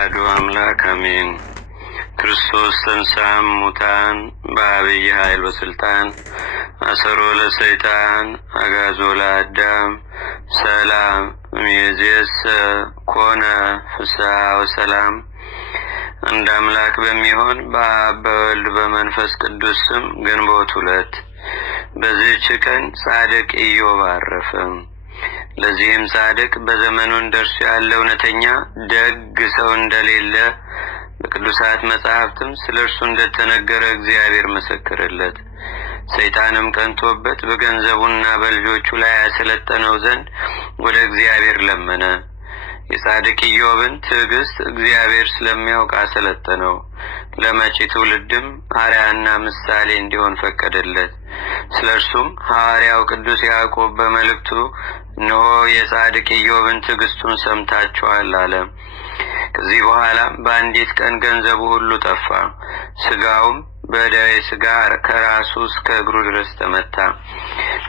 አሐዱ አምላክ አሜን። ክርስቶስ ተንሥአ እሙታን በዐቢይ ኃይል ወሥልጣን አሰሮ ለሰይጣን አግዓዞ ለአዳም ሰላም እምይእዜሰ ኮነ ፍስሐ ወሰላም። አንድ አምላክ በሚሆን በአብ በወልድ በመንፈስ ቅዱስ ስም ግንቦት 2 በዚህች ቀን ጻድቅ ኢዮብ አረፈ። ለዚህም ጻድቅ በዘመኑ እንደርሱ ያለ እውነተኛ ደግ ሰው እንደሌለ በቅዱሳት መጻሕፍትም ስለ እርሱ እንደተነገረ እግዚአብሔር መሰከረለት። ሰይጣንም ቀንቶበት በገንዘቡና በልጆቹ ላይ ያሰለጠነው ዘንድ ወደ እግዚአብሔር ለመነ። የጻድቅ ኢዮብን ትዕግስት እግዚአብሔር ስለሚያውቅ አሰለጠነው። ለመጪ ትውልድም አርአያና ምሳሌ እንዲሆን ፈቀደለት። ስለ እርሱም ሐዋርያው ቅዱስ ያዕቆብ በመልእክቱ እነሆ የጻድቅ ኢዮብን ትዕግስቱን ሰምታችኋል አለ። ከዚህ በኋላ በአንዲት ቀን ገንዘቡ ሁሉ ጠፋ። ስጋውም በደዌ ስጋ ከራሱ እስከ እግሩ ድረስ ተመታ።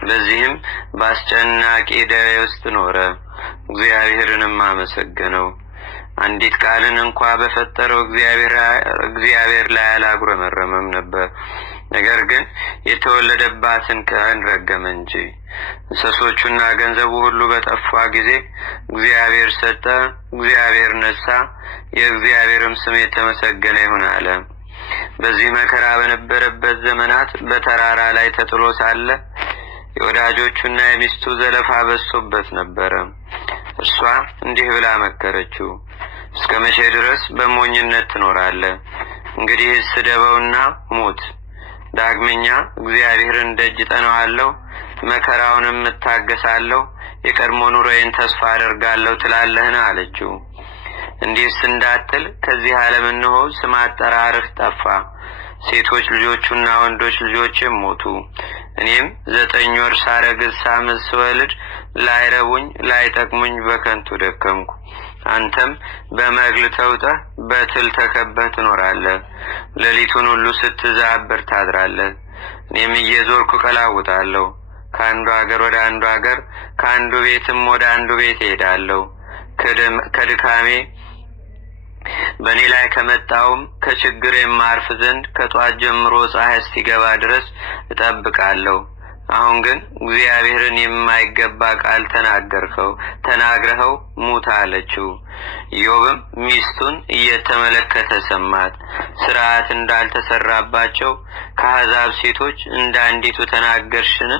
በዚህም በአስጨናቂ ደዌ ውስጥ ኖረ። እግዚአብሔርንም አመሰገነው። አንዲት ቃልን እንኳ በፈጠረው እግዚአብሔር ላይ አላጉረመረመም ነበር። ነገር ግን የተወለደባትን ቀን ረገመ እንጂ። እንስሶቹና ገንዘቡ ሁሉ በጠፋ ጊዜ እግዚአብሔር ሰጠ፣ እግዚአብሔር ነሳ፣ የእግዚአብሔርም ስም የተመሰገነ ይሁን አለ። በዚህ መከራ በነበረበት ዘመናት በተራራ ላይ ተጥሎ ሳለ የወዳጆቹና የሚስቱ ዘለፋ በዝቶበት ነበረ። እርሷ እንዲህ ብላ መከረችው፣ እስከ መቼ ድረስ በሞኝነት ትኖራለህ? እንግዲህ ስደበውና ሙት። ዳግመኛ እግዚአብሔርን ደጅ ጠናዋለሁ፣ መከራውንም እታገሳለሁ፣ የቀድሞ ኑሮዬን ተስፋ አደርጋለሁ ትላለህን አለችው። እንዲህስ እንዳትል ከዚህ ዓለም እነሆ ስም አጠራርህ ጠፋ። ሴቶች ልጆቹና ወንዶች ልጆችም ሞቱ። እኔም 9 ወር ሳረግዝ ሳምጥ ስወልድ ላይረቡኝ ላይጠቅሙኝ በከንቱ ደከምኩ። አንተም በመግል ተውጠህ በትል ተከበህ ትኖራለህ። ሌሊቱን ሁሉ ስትዛብር ታድራለህ። እኔም እየዞርኩ ቀላውጣለሁ። ከአንዱ አገር ወደ አንዱ አገር፣ ከአንዱ ቤትም ወደ አንዱ ቤት እሄዳለሁ። ከድካሜ በእኔ ላይ ከመጣውም ከችግር የማርፍ ዘንድ ከጧት ጀምሮ ፀሐይ እስኪገባ ድረስ እጠብቃለሁ። አሁን ግን እግዚአብሔርን የማይገባ ቃል ተናግረኸው ሙት አለችው። ኢዮብም ሚስቱን እየተመለከተ ሰማት። ስርዓት እንዳልተሰራባቸው ከአሕዛብ ሴቶች እንደ አንዲቱ ተናገርሽን?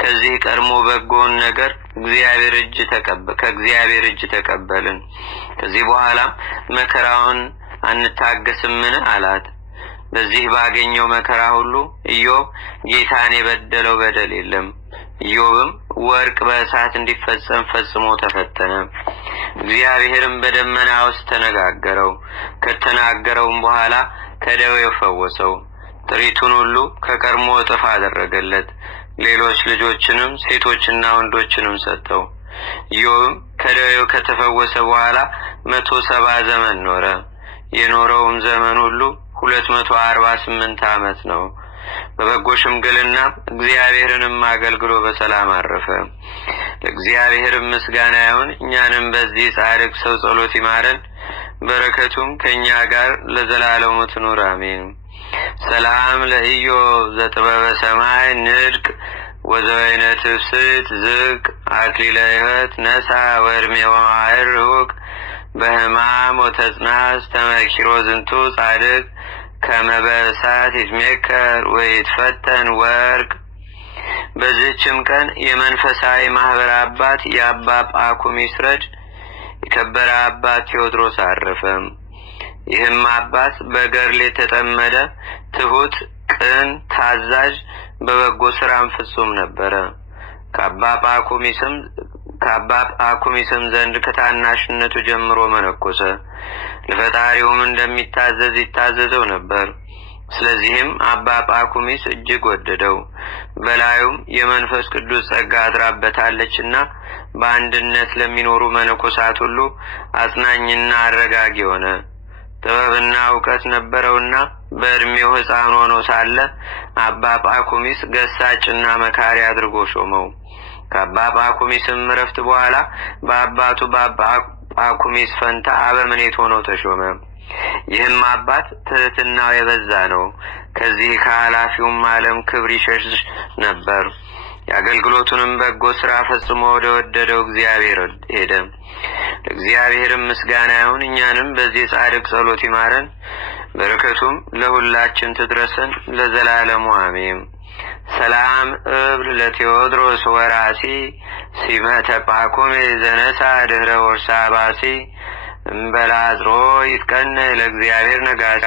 ከዚህ ቀድሞ በጎውን ነገር ከእግዚአብሔር እጅ ተቀበልን። ከዚህ በኋላ መከራውን አንታገስምን አላት። በዚህ ባገኘው መከራ ሁሉ ኢዮብ ጌታን የበደለው በደል የለም። ኢዮብም ወርቅ በእሳት እንዲፈጸም ፈጽሞ ተፈተነ። እግዚአብሔርም በደመና ውስጥ ተነጋገረው። ከተናገረውም በኋላ ከደዌው ፈወሰው። ጥሪቱን ሁሉ ከቀድሞ እጥፍ አደረገለት። ሌሎች ልጆችንም ሴቶችና ወንዶችንም ሰጠው። ኢዮብም ከደዌው ከተፈወሰ በኋላ 170 ዘመን ኖረ። የኖረውም ዘመን ሁሉ 248 ዓመት ነው። በበጎ ሽምግልና እግዚአብሔርንም አገልግሎ በሰላም አረፈ። ለእግዚአብሔርም ምስጋና ይሁን። እኛንም በዚህ ጻድቅ ሰው ጸሎት ይማረን፣ በረከቱም ከእኛ ጋር ለዘላለሙ ትኑር አሜን። ሰላም ለኢዮብ ዘጥበበ ሰማይ ንድቅ ወዘወይነ ትፍስት ዝቅ አክሊለ ሕይወት ነሳ ወእድሜ ወማዕር ርሁቅ በሕማም ወተጽናስ ተመኪሮ ዝንቱ ጻድቅ ከመ በእሳት ይትሜከር ወይትፈተን ወርቅ። በዚህችም ቀን የመንፈሳዊ ማህበር አባት የአባ ጳኩሚስ ረድ የከበረ አባት ቴዎድሮስ አረፈ። ይህም አባት በገድል የተጠመደ ትሁት፣ ቅን፣ ታዛዥ፣ በበጎ ስራም ፍጹም ነበረ። ከአባ ጳኩሚስም ዘንድ ከታናሽነቱ ጀምሮ መነኮሰ። ለፈጣሪውም እንደሚታዘዝ ይታዘዘው ነበር። ስለዚህም አባ ጳኩሚስ እጅግ ወደደው። በላዩም የመንፈስ ቅዱስ ጸጋ አድራበታለችና በአንድነት ለሚኖሩ መነኮሳት ሁሉ አጽናኝና አረጋጊ ሆነ። ጥበብና እውቀት ነበረውና በእድሜው ሕፃን ሆኖ ሳለ አባ ጳኩሚስ ገሳጭና መካሪ አድርጎ ሾመው። ከአባ ጳኩሚስም ዕረፍት በኋላ በአባቱ ጳኩሚስ ፈንታ አበምኔት ሆኖ ተሾመ። ይህም አባት ትሕትናው የበዛ ነው። ከዚህ ከኃላፊውም ዓለም ክብር ይሸሽ ነበር። የአገልግሎቱንም በጎ ሥራ ፈጽሞ ወደ ወደደው እግዚአብሔር ሄደ። ለእግዚአብሔርም ምስጋና ይሁን። እኛንም በዚህ ጻድቅ ጸሎት ይማረን፣ በረከቱም ለሁላችን ትድረሰን ለዘላለሙ አሜን። ሰላም እብል ለቴዎድሮስ ወራሲ ሲመተ ጳኩሚስ ዘነሳ ድህረ ወርሳ ባሲ እምበላዝሮ ይትቀነ ለእግዚአብሔር ነጋሲ